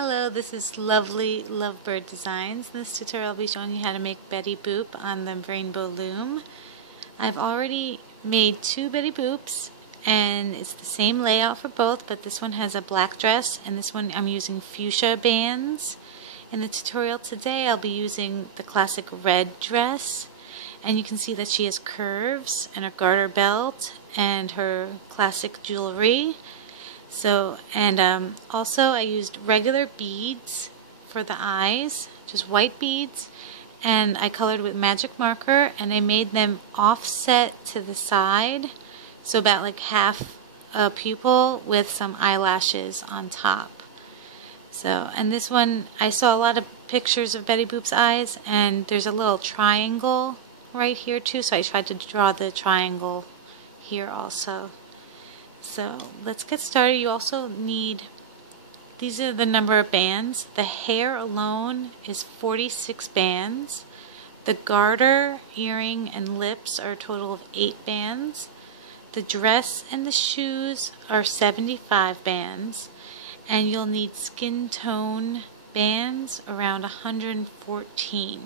Hello, this is Lovely Lovebird Designs. In this tutorial I'll be showing you how to make Betty Boop on the Rainbow Loom. I've already made two Betty Boops and it's the same layout for both, but this one has a black dress and this one I'm using fuchsia bands. In the tutorial today I'll be using the classic red dress, and you can see that she has curves and a garter belt and her classic jewelry. Also I used regular beads for the eyes, just white beads, and I colored with magic marker and I made them offset to the side, so about like half a pupil with some eyelashes on top. And this one, I saw a lot of pictures of Betty Boop's eyes and there's a little triangle right here too, so I tried to draw the triangle here also. So let's get started. You also need, these are the number of bands. The hair alone is 46 bands. The garter, earring, and lips are a total of 8 bands. The dress and the shoes are 75 bands. And you'll need skin tone bands around 114.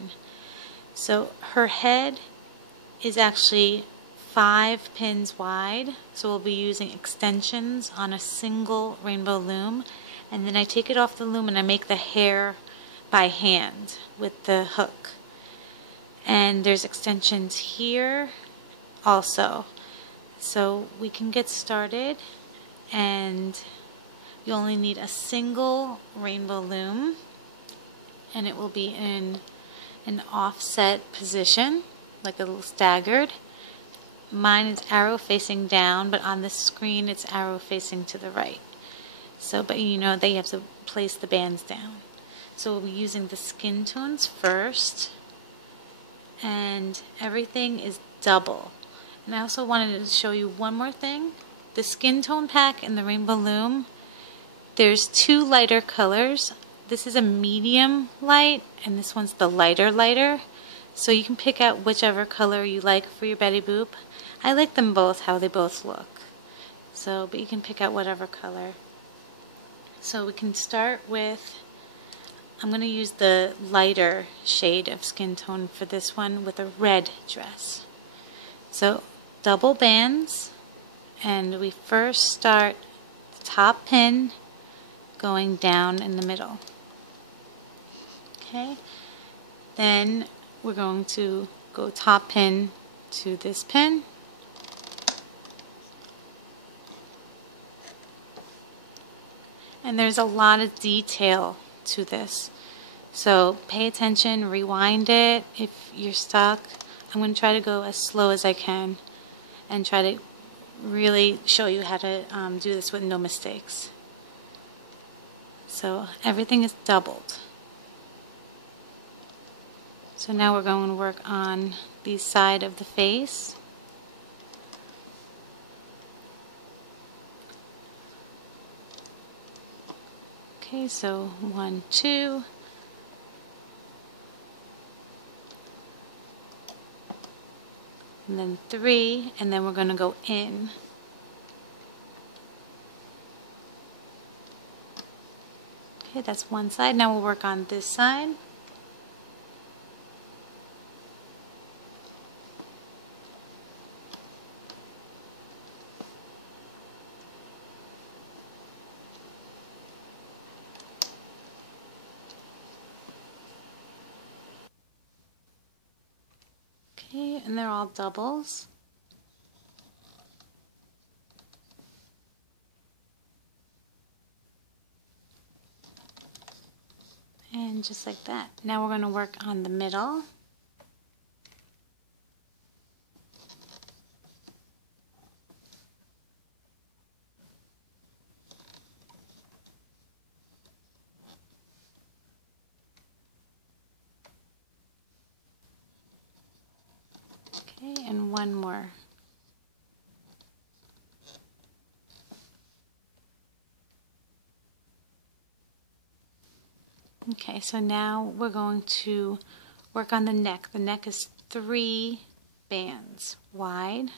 So her head is actually 5 pins wide, so we'll be using extensions on a single rainbow loom, and then I take it off the loom and I make the hair by hand with the hook. And there's extensions here also. So we can get started, and you only need a single rainbow loom and it will be in an offset position, like a little staggered. Mine is arrow facing down, but on this screen it's arrow facing to the right. But you know that you have to place the bands down. So we'll be using the skin tones first, and everything is double. And I also wanted to show you one more thing. The skin tone pack in the rainbow loom, there's 2 lighter colors. This is a medium light and this one's the lighter. So you can pick out whichever color you like for your Betty Boop. I like them both, how they both look. But you can pick out whatever color. So we can start with, I'm going to use the lighter shade of skin tone for this one with a red dress. So double bands, and we first start the top pin going down in the middle. Okay, then we're going to go top pin to this pin. And there's a lot of detail to this, so pay attention, rewind it if you're stuck. I'm going to try to go as slow as I can and try to really show you how to do this with no mistakes. So everything is doubled. So now we're going to work on the side of the face. Okay, so 1, 2. And then 3, and then we're going to go in. Okay, that's one side. Now we'll work on this side. Okay, and they're all doubles. And just like that. Now we're going to work on the middle. Okay, and one more. Okay, so now we're going to work on the neck. The neck is 3 bands wide.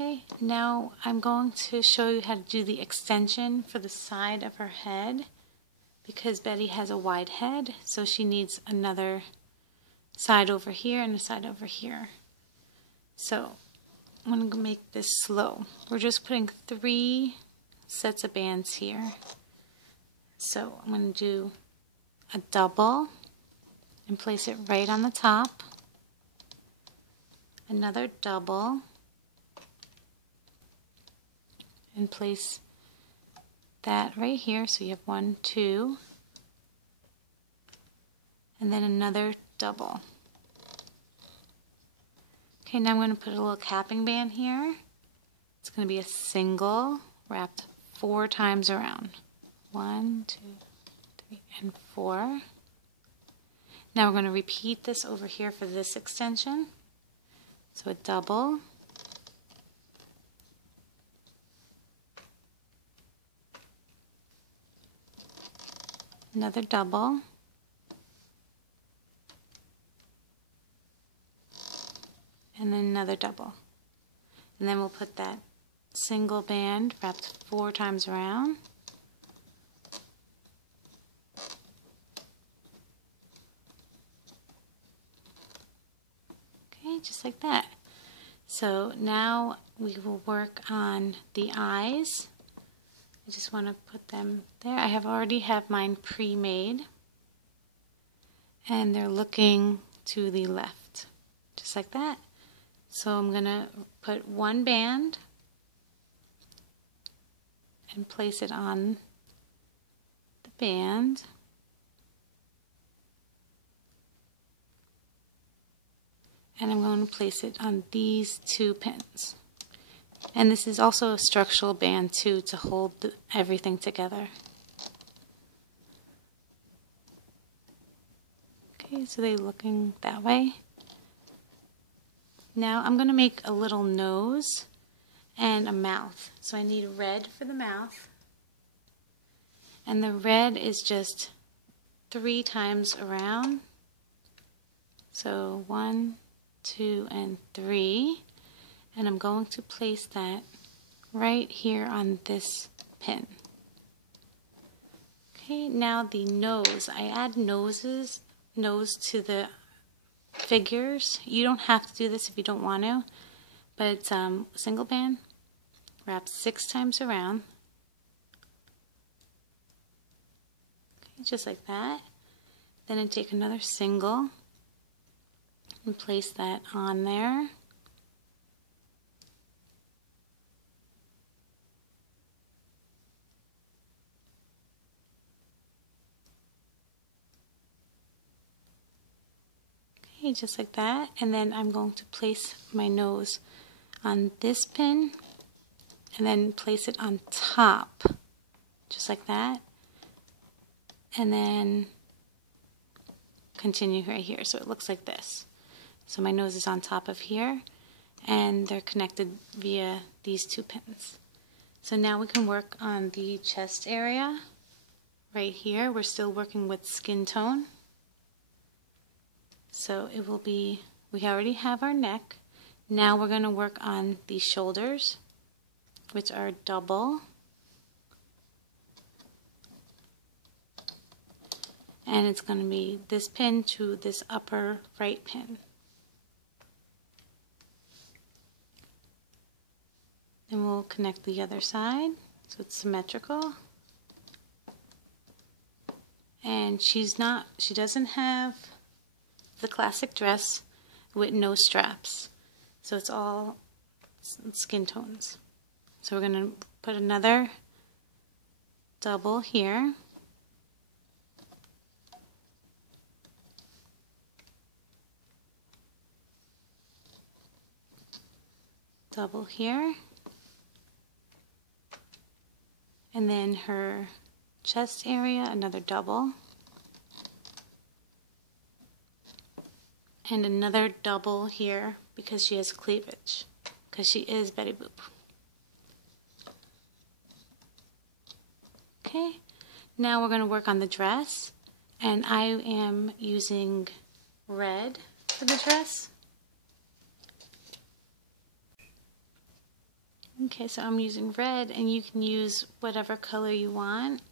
Okay, now I'm going to show you how to do the extension for the side of her head, because Betty has a wide head, so she needs another side over here and a side over here. So I'm going to make this slow. We're just putting 3 sets of bands here. So I'm going to do a double and place it right on the top, another double, and place that right here, so you have 1, 2, and then another double. Okay, now I'm going to put a little capping band here. It's going to be a single wrapped 4 times around. 1, 2, 3, and 4. Now we're going to repeat this over here for this extension. So a double, another double, and then another double. And then we'll put that single band wrapped 4 times around. Okay, just like that. So now we will work on the eyes. I just want to put them there. I already have mine pre-made, and they're looking to the left, just like that. So I'm going to put 1 band and place it on the band. And I'm going to place it on these 2 pins. And this is also a structural band too, to hold everything together. Okay, so they're looking that way. Now I'm going to make a little nose and a mouth. So I need red for the mouth. And the red is just 3 times around. So 1, 2, and 3. And I'm going to place that right here on this pin. Okay, now the nose. I add nose to the figures. You don't have to do this if you don't want to, but it's single band, wrap 6 times around. Okay, just like that. Then I take another single and place that on there. Okay, just like that. And then I'm going to place my nose on this pin and then place it on top, just like that. And then continue right here, so it looks like this. So my nose is on top of here, and they're connected via these 2 pins. So now we can work on the chest area right here. We're still working with skin tone. So it will be, we already have our neck. Now we're going to work on the shoulders, which are double. And it's going to be this pin to this upper right pin. Then we'll connect the other side, so it's symmetrical. And she doesn't have the classic dress with no straps. So it's all skin tones. So we're going to put another double here. Double here. And then her chest area, another double. And another double here because she has cleavage, because she is Betty Boop. Okay, now we're going to work on the dress, and I am using red for the dress. Okay, so I'm using red, and you can use whatever color you want,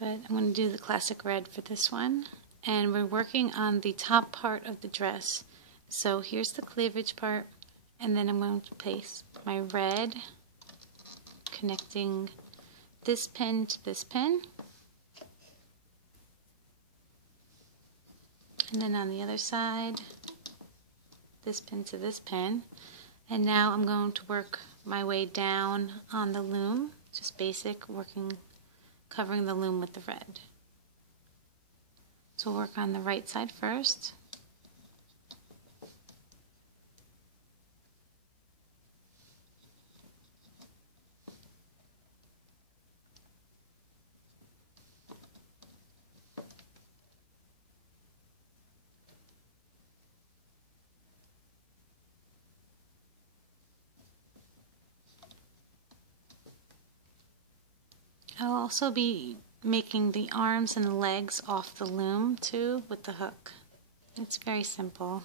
but I'm going to do the classic red for this one. And we're working on the top part of the dress. So here's the cleavage part, and then I'm going to place my red, connecting this pin to this pin. And then on the other side, this pin to this pin. And now I'm going to work my way down on the loom, just basic, covering the loom with the red. So we'll work on the right side first. I'll also be making the arms and the legs off the loom too with the hook. It's very simple.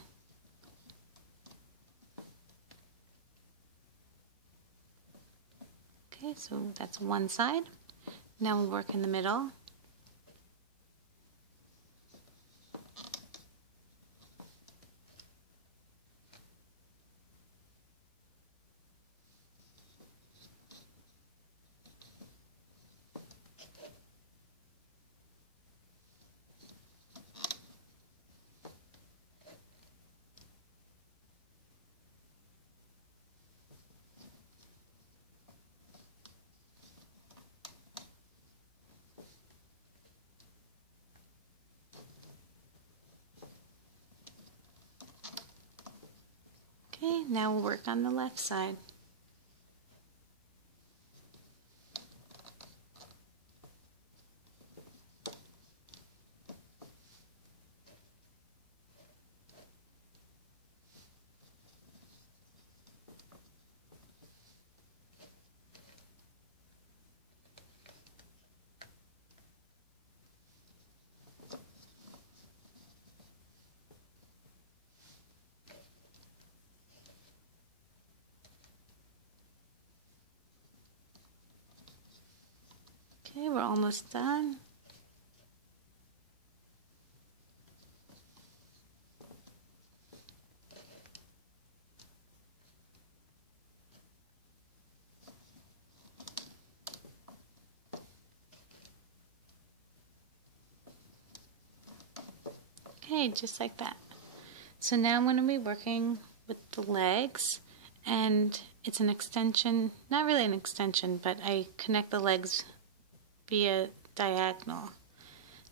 Okay, so that's one side. Now we'll work in the middle. Okay, now we'll work on the left side. Okay, we're almost done. Okay, just like that. So now I'm going to be working with the legs, and it's an extension, not really an extension, but I connect the legs via diagonal.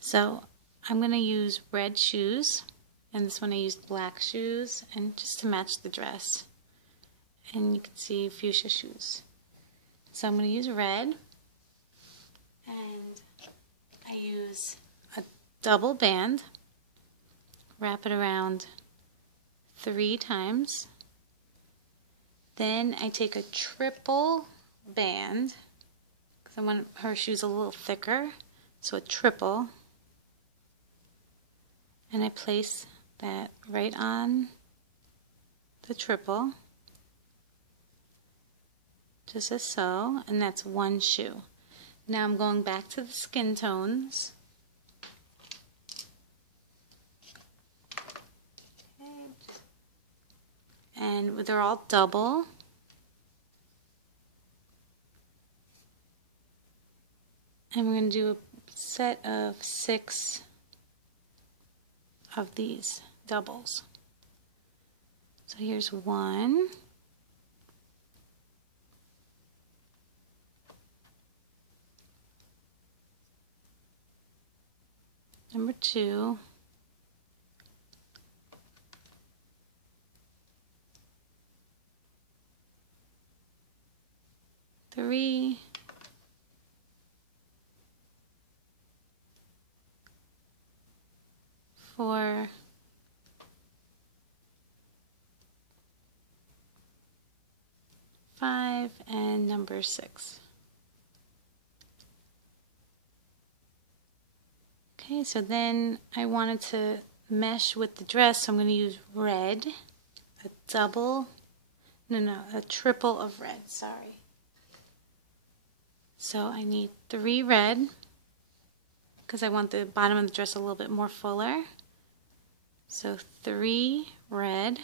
So I'm going to use red shoes, and this one I used black shoes, and just to match the dress. And you can see fuchsia shoes. So I'm going to use red, and I use a double band, wrap it around 3 times. Then I take a triple band, because I want her shoes a little thicker, so a triple. And I place that right on the triple, just as so, and that's one shoe. Now I'm going back to the skin tones. And they're all double. And we're going to do a set of 6 of these doubles. So here's 1. Number 2. 3. 4. 5, and number 6. Okay, so then I wanted to mesh with the dress, so I'm going to use red, a double no, a triple of red, sorry. So I need 3 red, because I want the bottom of the dress a little bit more fuller. So 3 red.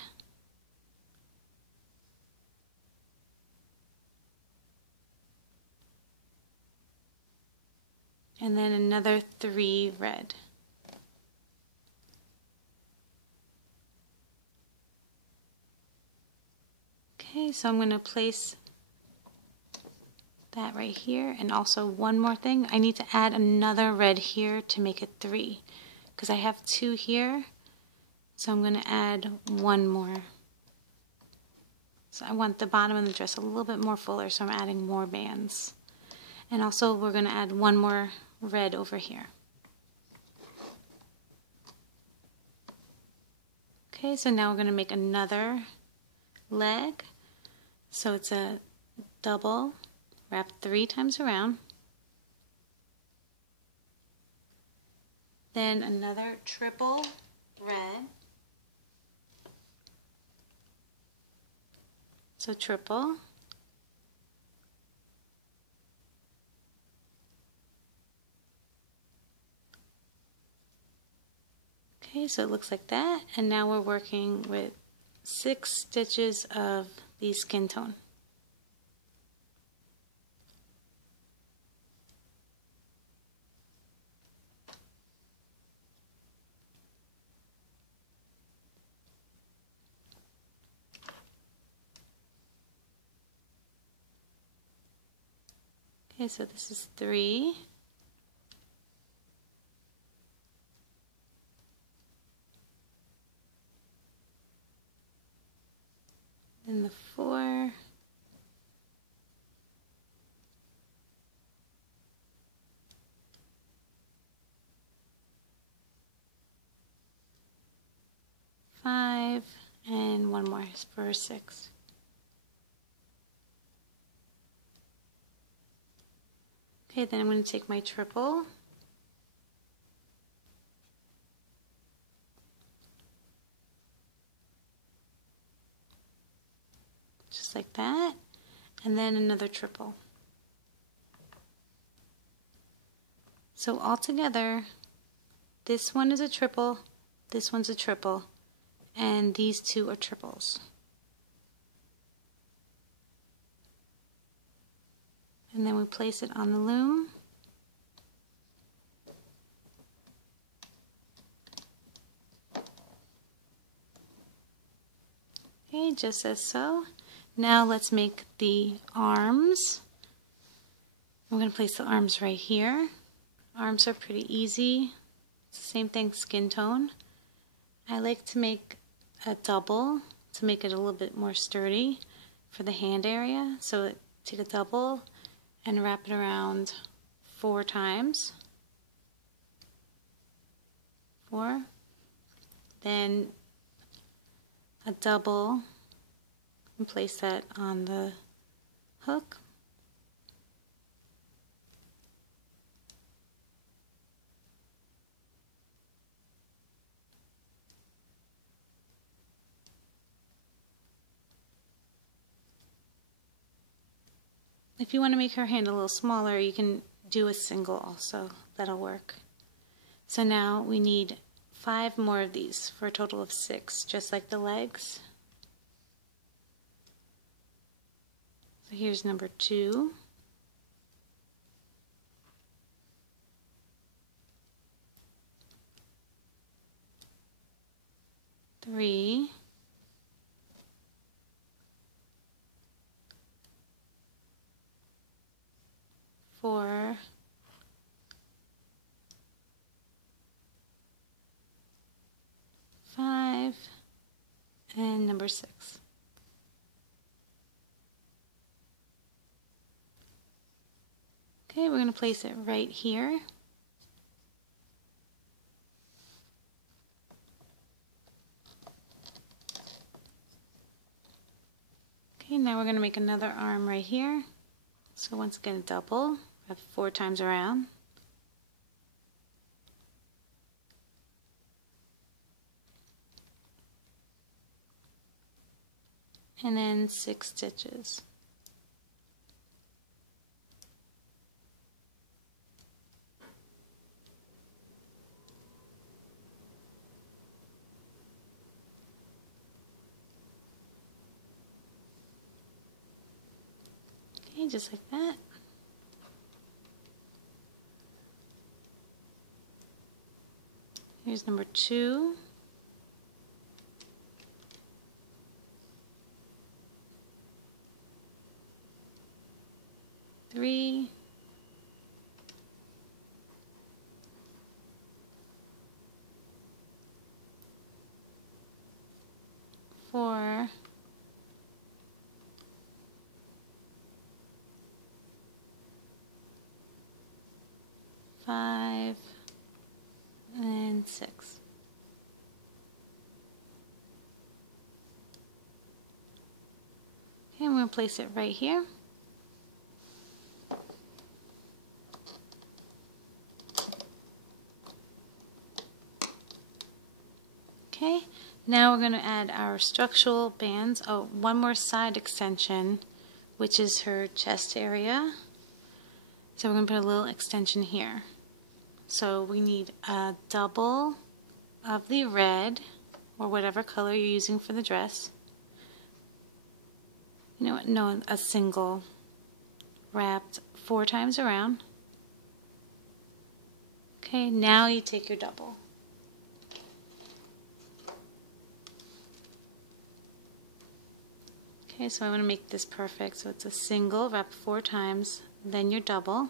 And then another 3 red. Okay, so I'm going to place that right here, and also one more thing. I need to add another red here to make it 3, because I have 2 here, so I'm going to add 1 more. So I want the bottom of the dress a little bit more fuller, so I'm adding more bands. And also we're going to add 1 more red over here. Okay, so now we're going to make another leg. So it's a double, wrap 3 times around. Then another triple red. So triple. Okay, so it looks like that. And now we're working with 6 stitches of the skin tone. Okay, so this is 3. Then the 4. Five, and 1 more for 6. Okay, then I'm going to take my triple, just like that, and then another triple. So all together, this one is a triple, this one's a triple, and these 2 are triples. And then we place it on the loom. Okay, just as so. Now let's make the arms. I'm going to place the arms right here. Arms are pretty easy. It's the same thing, skin tone. I like to make a double to make it a little bit more sturdy for the hand area. So take a double and wrap it around 4 times. 4. Then a double and place that on the hook. If you want to make her hand a little smaller, you can do a single also. That'll work. So now we need 5 more of these for a total of 6, just like the legs. So here's number 2. Three. 4. 5. And number 6. Okay, we're going to place it right here. Okay, now we're going to make another arm right here. So once again, double, wrap 4 times around. and then 6 stitches. Okay, just like that. Here's number 2. Three, 4, 5, and 6. Okay, I'm going to place it right here. Okay, now we're going to add our structural bands. Oh, one more side extension, which is her chest area. So we're going to put a little extension here. So we need a double of the red, or whatever color you're using for the dress. You know what? No, a single, wrapped 4 times around. Okay, now you take your double. Okay, so I want to make this perfect. So it's a single, wrap 4 times, then your double.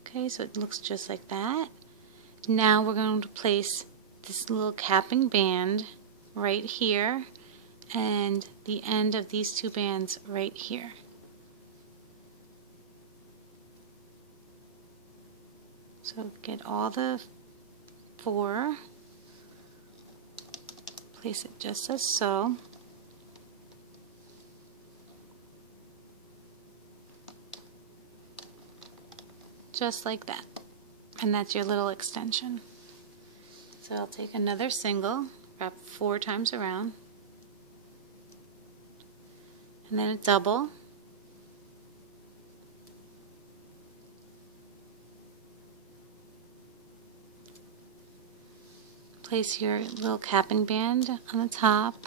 Okay, so it looks just like that. Now we're going to place this little capping band right here and the end of these 2 bands right here. So get all the 4. Place it just as so. Just like that. And that's your little extension. So I'll take another single, wrap 4 times around, and then a double. Place your little capping band on the top.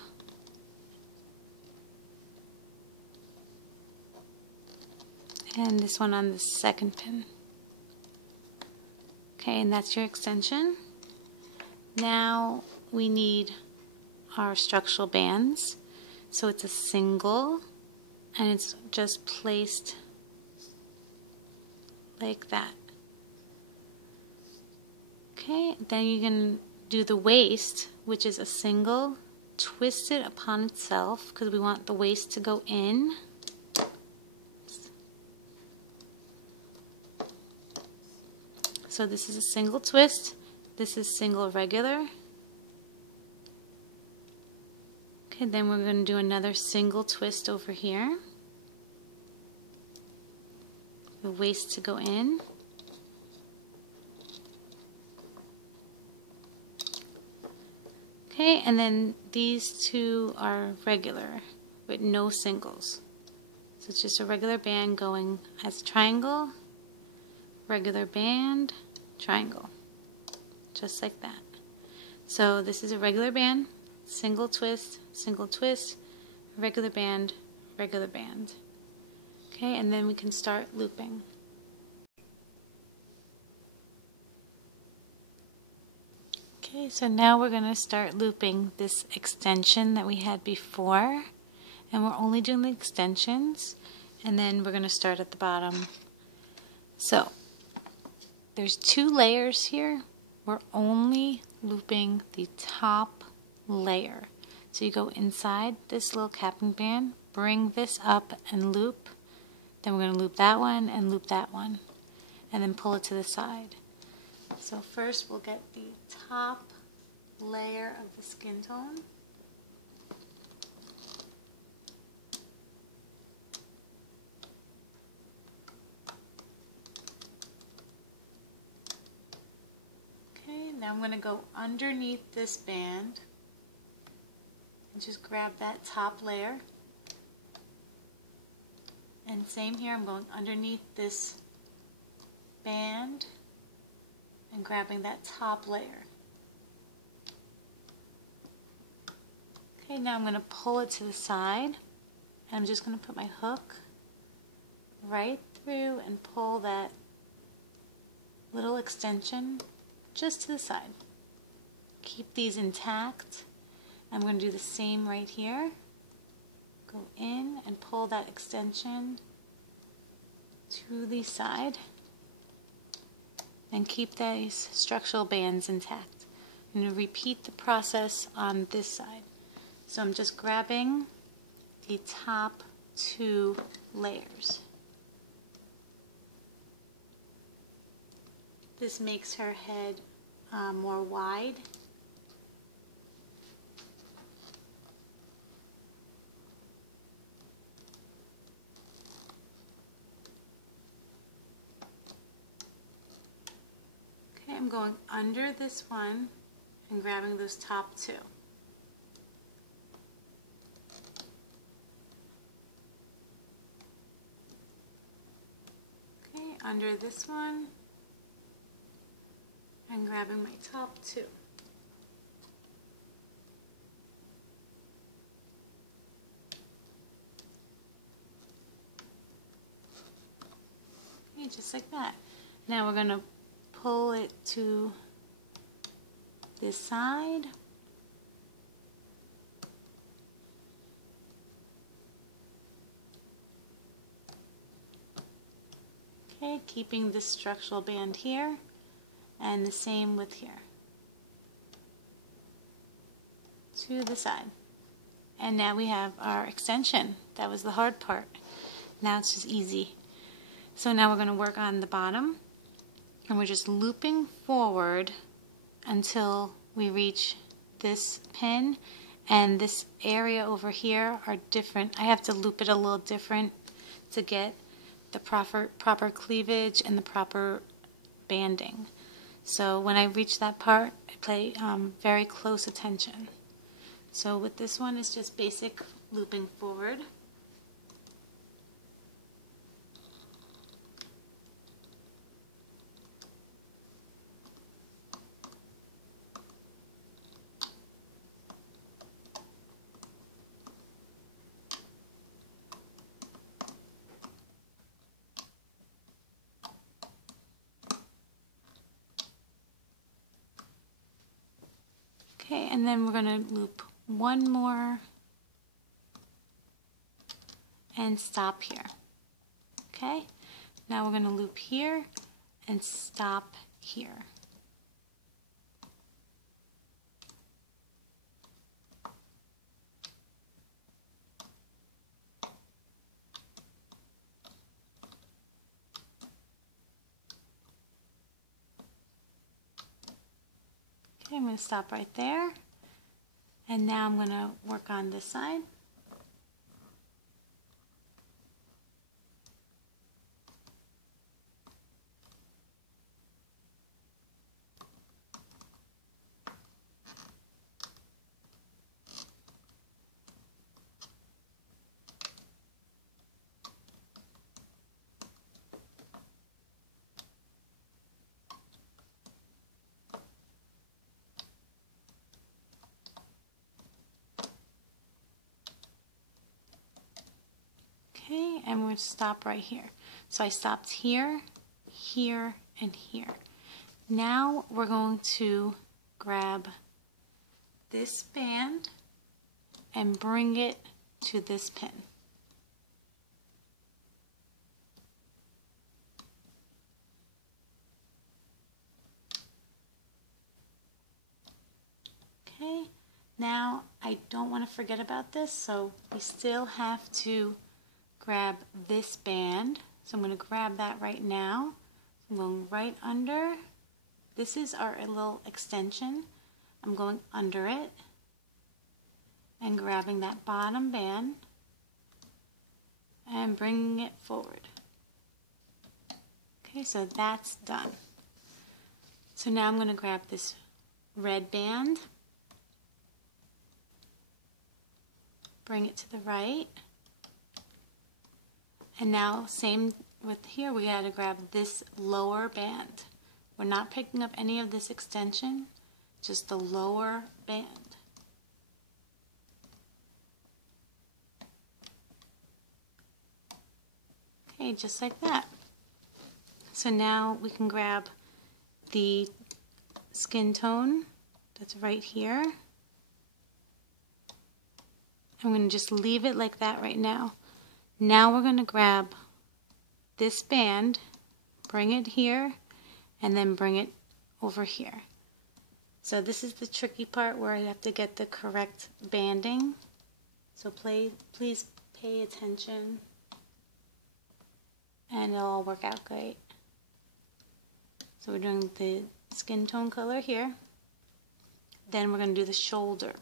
And this one on the second pin. Okay, and that's your extension. Now we need our structural bands. So it's a single, and it's just placed like that. Okay, then you can do the waist, which is a single, twist it upon itself because we want the waist to go in. So this is a single twist, this is single regular. Okay, then we're going to do another single twist over here. The waist to go in. Okay, and then these 2 are regular with no singles. So it's just a regular band going as a triangle, regular band, triangle. Just like that. So this is a regular band, single twist, regular band, regular band. Okay, and then we can start looping. Okay, so now we're going to start looping this extension that we had before, and we're only doing the extensions, and then we're going to start at the bottom. So there's 2 layers here. We're only looping the top layer. So you go inside this little capping band, bring this up and loop, then we're going to loop that one and loop that one, and then pull it to the side. So first we'll get the top layer of the skin tone. Okay, now I'm going to go underneath this band and just grab that top layer. And same here, I'm going underneath this band and grabbing that top layer. Okay, now I'm going to pull it to the side, and I'm just going to put my hook right through and pull that little extension just to the side. Keep these intact. I'm going to do the same right here. Go in and pull that extension to the side and keep these structural bands intact. I'm going to repeat the process on this side. So I'm just grabbing the top two layers. This makes her head more wide. Okay, I'm going under this one and grabbing those top two. Okay, under this one and grabbing my top two. Okay, just like that. Now we're going to pull it to this side. Okay, keeping this structural band here, and the same with here. To the side. And now we have our extension. That was the hard part. Now it's just easy. So now we're going to work on the bottom, and we're just looping forward until we reach this pin, and this area over here are different. I have to loop it a little different to get the proper cleavage and the proper banding. So when I reach that part, I pay very close attention. So with this one, it's just basic looping forward. Okay, and then we're going to loop one more and stop here. Okay, now we're going to loop here and stop here. Okay, I'm going to stop right there, and now I'm going to work on this side. Okay, and we're going to stop right here. So I stopped here, here, and here. Now we're going to grab this band and bring it to this pin. Okay, now I don't want to forget about this, so we still have to grab this band. So I'm going to grab that right now. I'm going right under. This is our little extension. I'm going under it and grabbing that bottom band and bringing it forward. Okay, so that's done. So now I'm going to grab this red band. Bring it to the right. And now same with here, we got to grab this lower band. We're not picking up any of this extension, just the lower band. Okay, just like that. So now we can grab the skin tone that's right here. I'm going to just leave it like that right now. Now we're going to grab this band, bring it here, and then bring it over here. So this is the tricky part where I have to get the correct banding. So please pay attention, and it'll all work out great. So we're doing the skin tone color here. Then we're going to do the shoulder.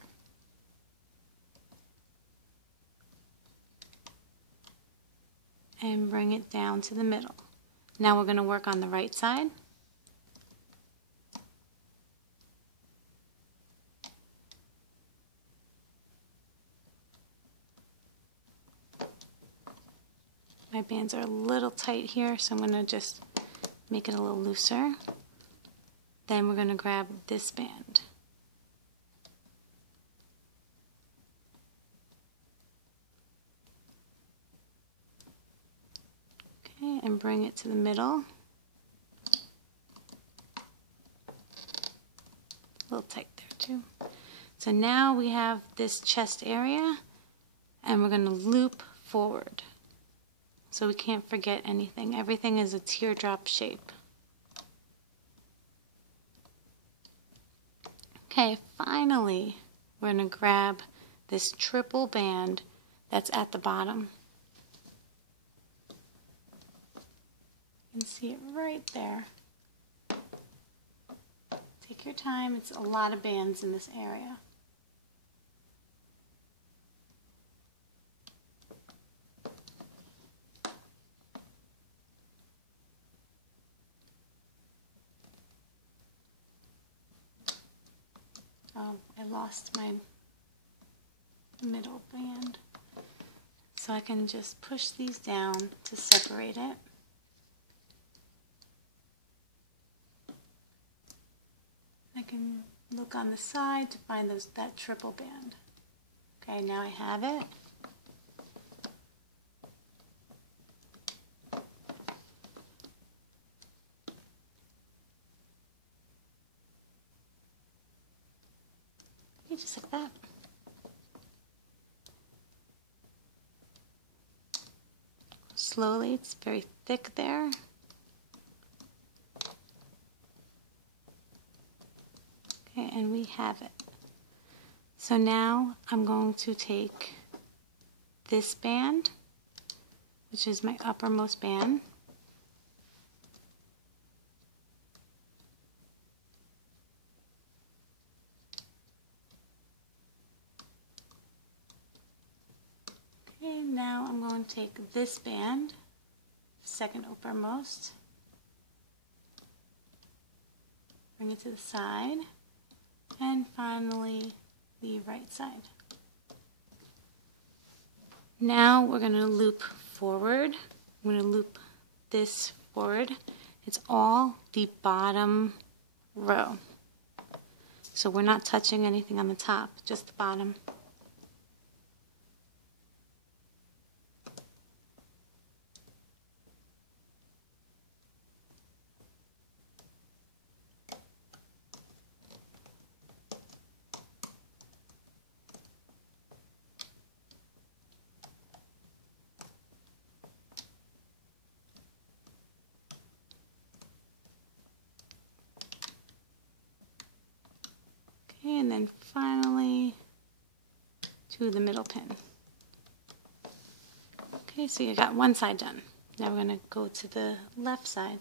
And bring it down to the middle. Now we're going to work on the right side. My bands are a little tight here, so I'm going to just make it a little looser. Then we're going to grab this band. Okay, and bring it to the middle. A little tight there too. So now we have this chest area, and we're going to loop forward. So we can't forget anything. Everything is a teardrop shape. Okay, finally, we're going to grab this triple band that's at the bottom. You can see it right there. Take your time. It's a lot of bands in this area. Oh, I lost my middle band. So I can just push these down to separate it. I can look on the side to find that triple band. Okay, now I have it. Okay, just like that. Slowly, it's very thick there. Okay, and we have it. So now I'm going to take this band, which is my uppermost band, okay, now I'm going to take this band, second uppermost, bring it to the side, and finally the right side. Now we're going to loop forward. I'm going to loop this forward. It's all the bottom row. So we're not touching anything on the top, just the bottom. Okay, and then finally to the middle pin. Okay, so you got one side done. Now we're going to go to the left side.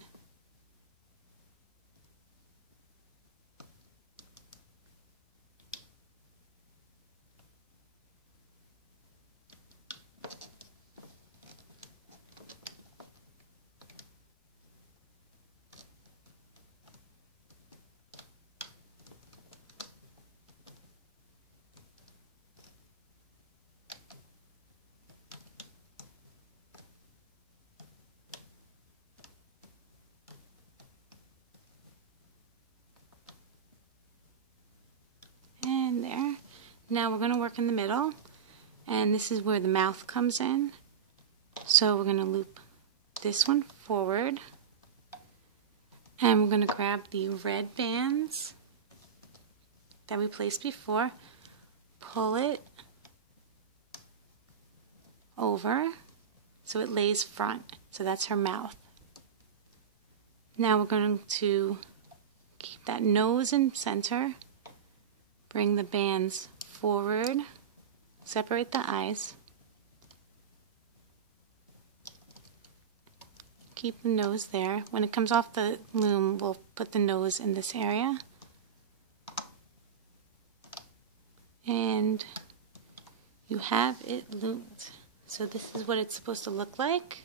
Now we're going to work in the middle, and this is where the mouth comes in. So we're going to loop this one forward, and we're going to grab the red bands that we placed before, pull it over so it lays front. So that's her mouth. Now we're going to keep that nose in center, bring the bands forward, separate the eyes, keep the nose there. When it comes off the loom, we'll put the nose in this area. And you have it loomed. So this is what it's supposed to look like.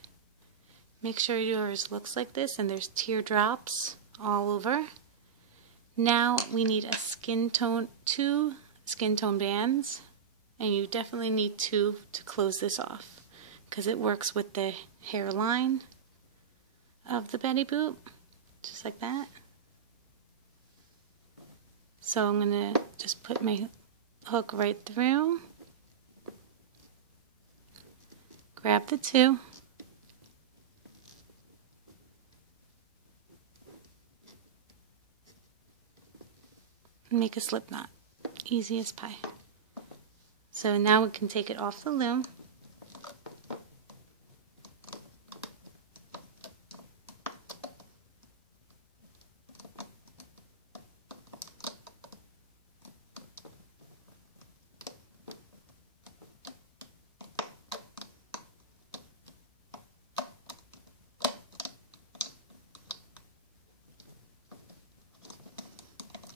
Make sure yours looks like this and there's teardrops all over. Now we need a skin tone, 2 skin tone bands, and you definitely need 2 to close this off because it works with the hairline of the Betty Boop, just like that. So I'm going to just put my hook right through, grab the 2, and make a slip knot. Easy as pie. So now we can take it off the loom.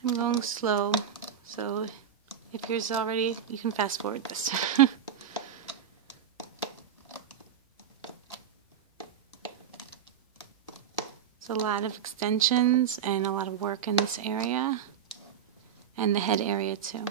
I'm going slow, so if yours already, you can fast forward this. It's a lot of extensions and a lot of work in this area, and the head area too.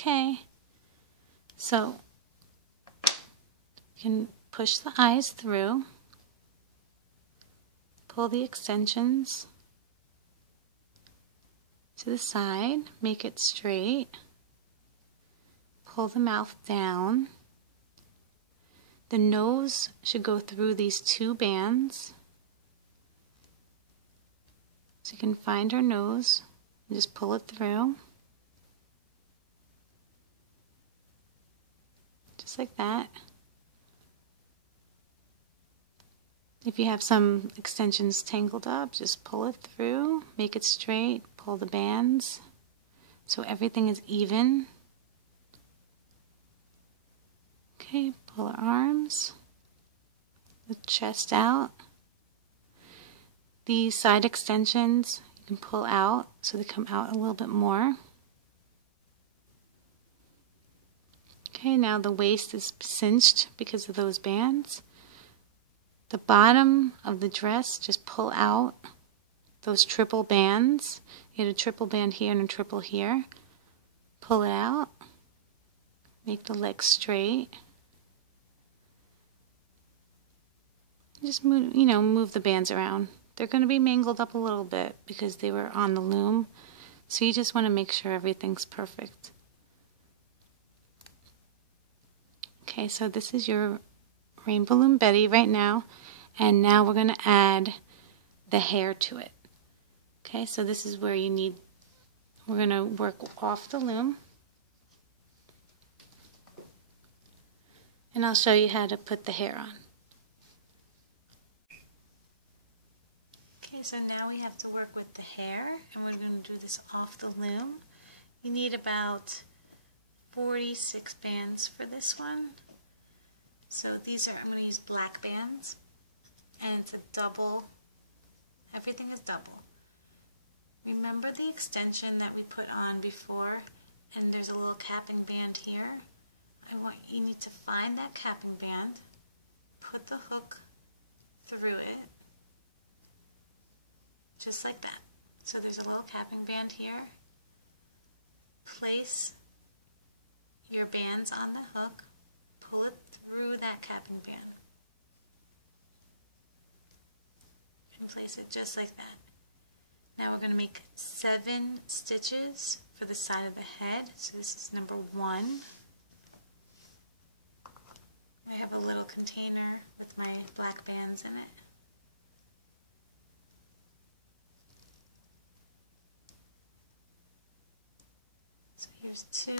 Okay, so you can push the eyes through, pull the extensions to the side, make it straight, pull the mouth down. The nose should go through these 2 bands. So you can find her nose and just pull it through. Just like that. If you have some extensions tangled up, just pull it through, make it straight, pull the bands so everything is even. Okay, pull her arms, the chest out. These side extensions you can pull out so they come out a little bit more. Okay, now the waist is cinched because of those bands. The bottom of the dress, just pull out those triple bands. You get a triple band here and a triple here. Pull it out. Make the legs straight. Just move, move the bands around. They're going to be mangled up a little bit because they were on the loom. So you just want to make sure everything's perfect. Okay, so this is your Rainbow Loom Betty right now, and now we're going to add the hair to it. Okay, so this is where we're going to work off the loom, and I'll show you how to put the hair on. Okay, so now we have to work with the hair, and we're going to do this off the loom. You need about 46 bands for this one. So I'm going to use black bands, and it's a double, everything is double. Remember the extension that we put on before, and there's a little capping band here? You need to find that capping band, put the hook through it, just like that. So there's a little capping band here. Place your bands on the hook, pull it through that capping band, and place it just like that. Now we're going to make 7 stitches for the side of the head. So this is number 1. I have a little container with my black bands in it. So here's 2.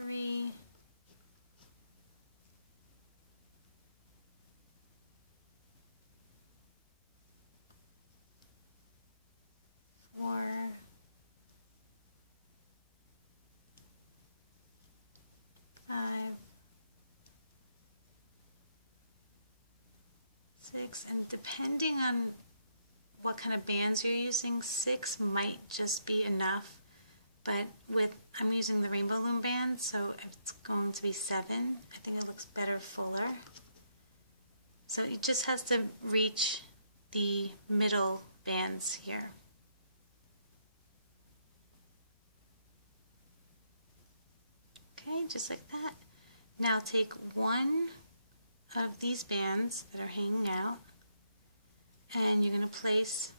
3. 4. 5. 6, and depending on what kind of bands you're using, 6 might just be enough, but I'm using the Rainbow Loom band, so it's going to be 7. I think it looks better fuller. So it just has to reach the middle bands here. Okay, just like that. Now take one of these bands that are hanging out, and you're going to place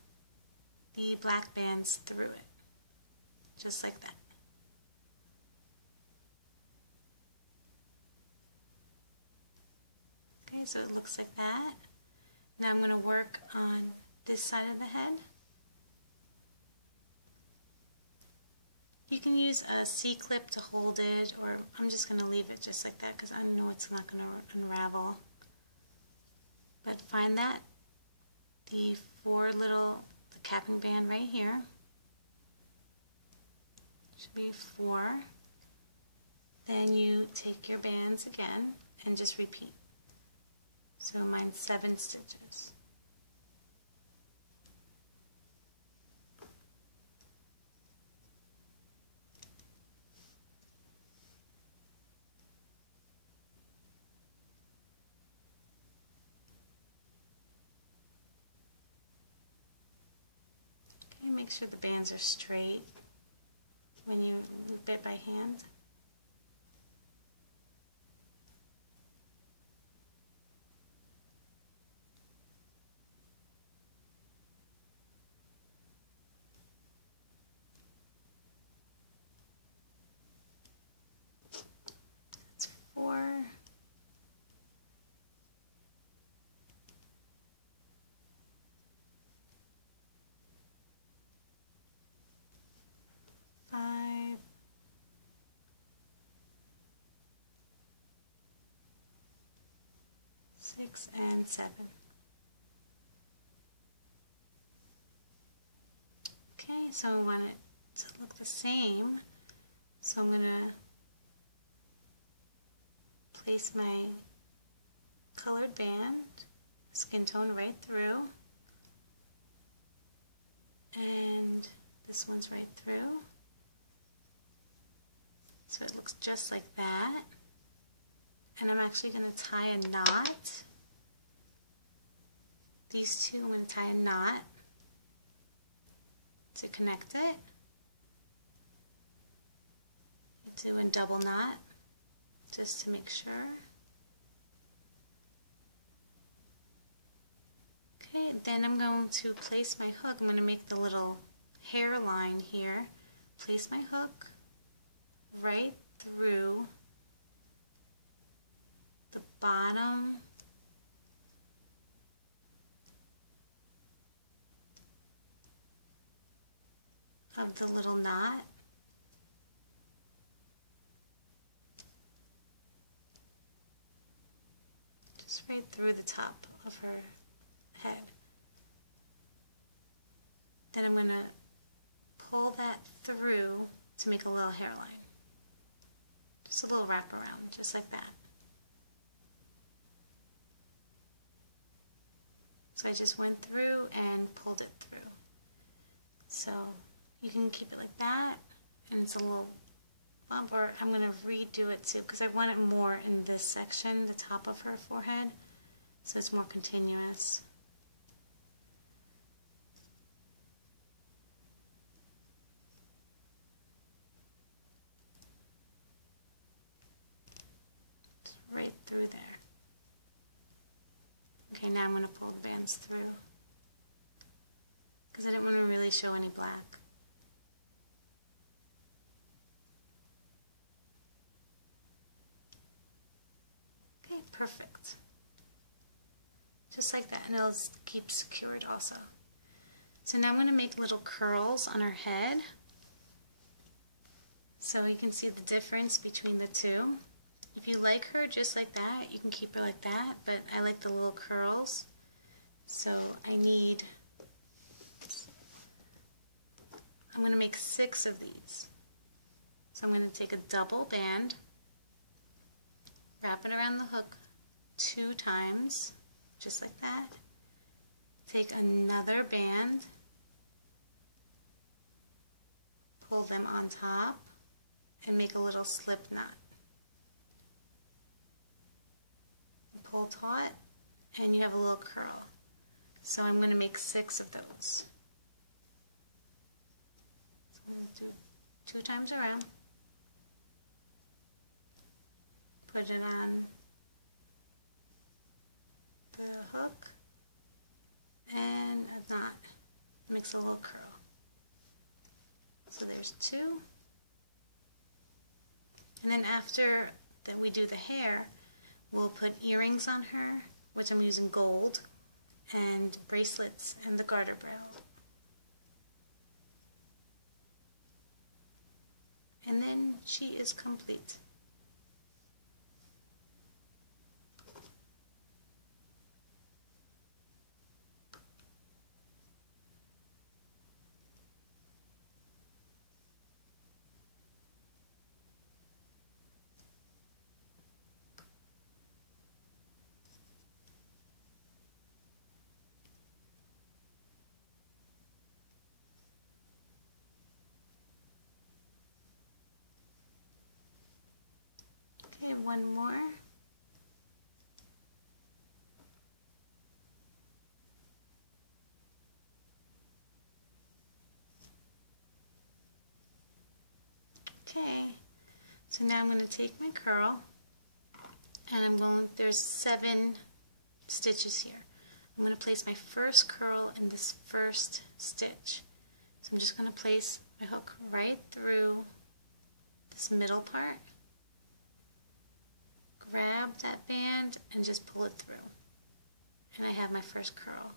the black bands through it, just like that. Okay, so it looks like that. Now I'm going to work on this side of the head. You can use a C-clip to hold it, or I'm just going to leave it just like that because I know it's not going to unravel. But find that, the capping band right here. Should be 4. Then you take your bands again and just repeat. So mine's 7 stitches. Okay, make sure the bands are straight when you loop it by hand. That's 4. 5. 6 and 7. Okay, so I want it to look the same. So I'm going to place my colored band, skin tone right through, and this one's right through. So it looks just like that. And I'm actually going to tie a knot. These two, I'm going to tie a knot to connect it. Do a double knot just to make sure. Okay, then I'm going to place my hook. I'm going to make the little hairline here. Place my hook right through the bottom of the little knot. Just right through the top of her head. Then I'm going to pull that through to make a little hairline. Just a little wrap around, just like that. So I just went through and pulled it through. So you can keep it like that, and it's a little bump, or I'm going to redo it too because I want it more in this section, the top of her forehead, so it's more continuous. Just right through there. Okay, now I'm going to pull the bands through because I didn't want to really show any black. Okay, perfect. Just like that, and it'll keep secured also. So now I'm going to make little curls on her head. So you can see the difference between the two. If you like her just like that, you can keep her like that, but I like the little curls. So I'm going to make 6 of these. So I'm going to take a double band, wrap it around the hook 2 times, just like that. Take another band, pull them on top, and make a little slip knot. Pull taut, and you have a little curl. So I'm going to make 6 of those. So I'm going to do 2 times around, put it on the hook, and a knot, makes a little curl. So there's 2. And then after that we do the hair, we'll put earrings on her, which I'm using gold, and bracelets and the garter braid. And then she is complete. Okay, one more. Okay, so now I'm going to take my curl, and there's 7 stitches here. I'm going to place my first curl in this first stitch. So I'm just going to place my hook right through this middle part, grab that band, and just pull it through. And I have my first curl.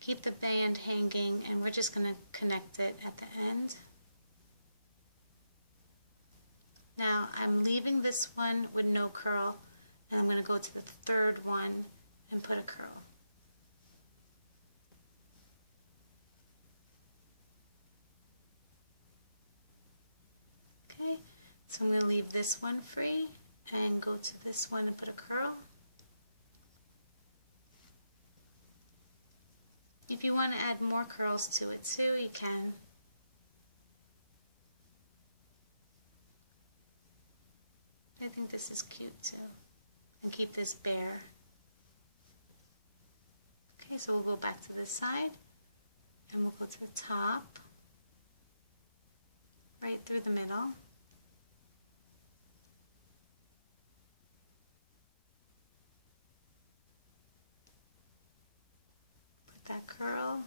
Keep the band hanging, and we're just going to connect it at the end. Now I'm leaving this one with no curl, and I'm going to go to the third one and put a curl. Okay, so I'm going to leave this one free and go to this one and put a curl. If you want to add more curls to it too, you can. I think this is cute too. And keep this bare. Okay, so we'll go back to this side, and we'll go to the top, right through the middle. Put that curl,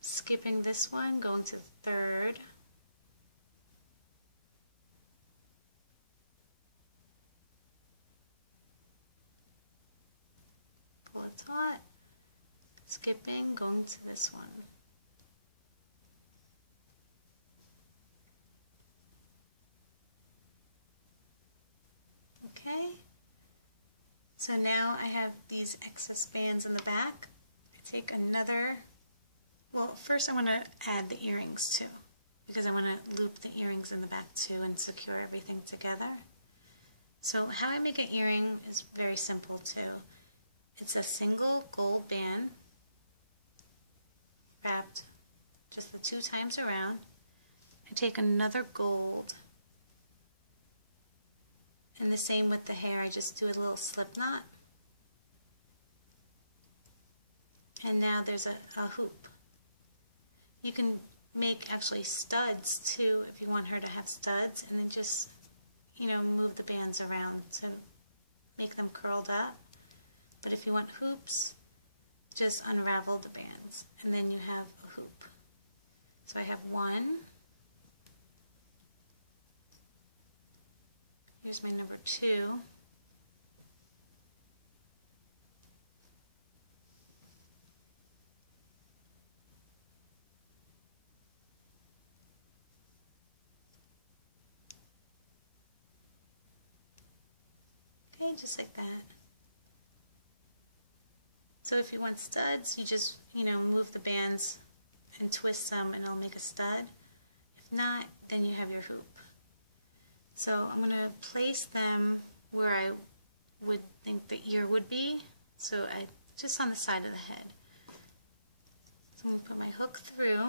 skipping this one, going to the third. Pull it taut, skipping, going to this one. Okay, so now I have these excess bands in the back. I take another, well, first I want to add the earrings too, because I want to loop the earrings in the back too and secure everything together. So how I make an earring is very simple too. it's a single gold band wrapped just the 2 times around. I take another gold, and the same with the hair, I just do a little slip knot. And now there's a hoop. You can make actually studs too if you want her to have studs, and then just, you know, move the bands around to make them curled up. But if you want hoops, just unravel the bands, and then you have a hoop. So I have one. Here's my number 2. Okay, just like that. So if you want studs, you just, you know, move the bands and twist them and it'll make a stud. If not, then you have your hoop. So I'm going to place them where I would think the ear would be. So just on the side of the head. So I'm going to put my hook through.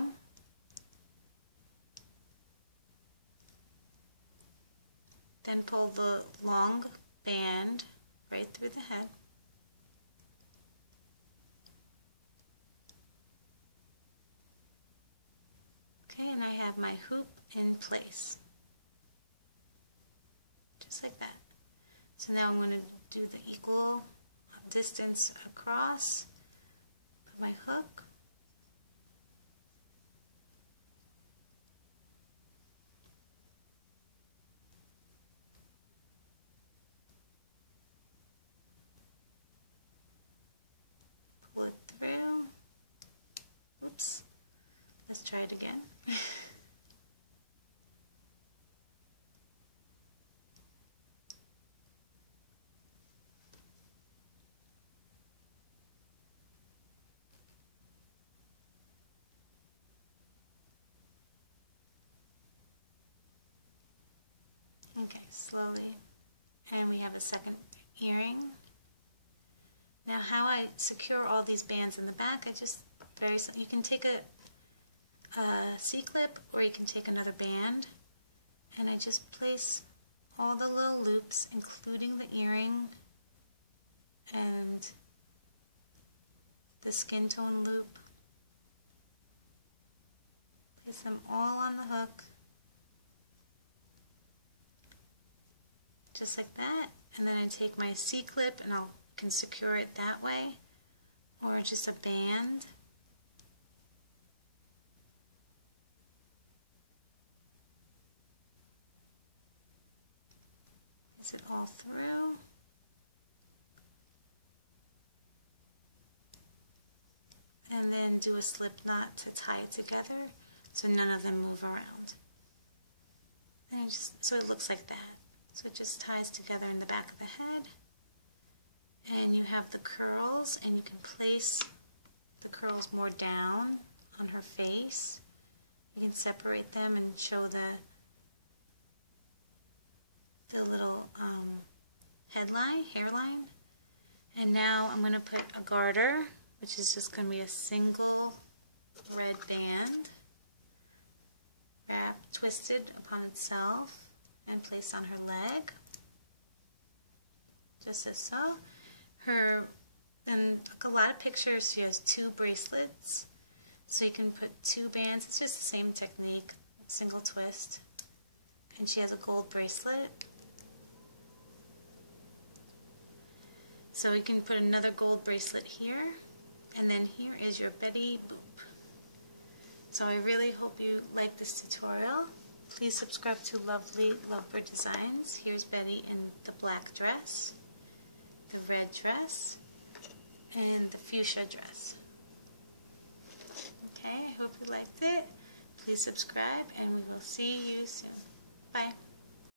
Then pull the long band right through the head. Okay, and I have my hoop in place. Just like that. So now I'm going to do the equal distance across, put my hook, pull it through. Oops, let's try it again. Okay, slowly. And we have a second earring. Now how I secure all these bands in the back, you can take a C-clip or you can take another band, and I just place all the little loops, including the earring and the skin tone loop. Place them all on the hook. Just like that, and then I take my C-clip and I can secure it that way, or just a band. Place it all through. And then do a slip knot to tie it together so none of them move around. And so it looks like that. So it just ties together in the back of the head, and you have the curls, and you can place the curls more down on her face. You can separate them and show the little hairline. And now I'm going to put a garter, which is just going to be a single red band, wrapped, twisted upon itself, and place on her leg, just as so. In a lot of pictures, she has 2 bracelets, so you can put 2 bands. It's just the same technique, single twist, and she has a gold bracelet. So you can put another gold bracelet here, and then here is your Betty Boop. So I really hope you like this tutorial. Please subscribe to Lovely Lovebird Designs. Here's Betty in the black dress, the red dress, and the fuchsia dress. Okay, I hope you liked it. Please subscribe, and we will see you soon. Bye.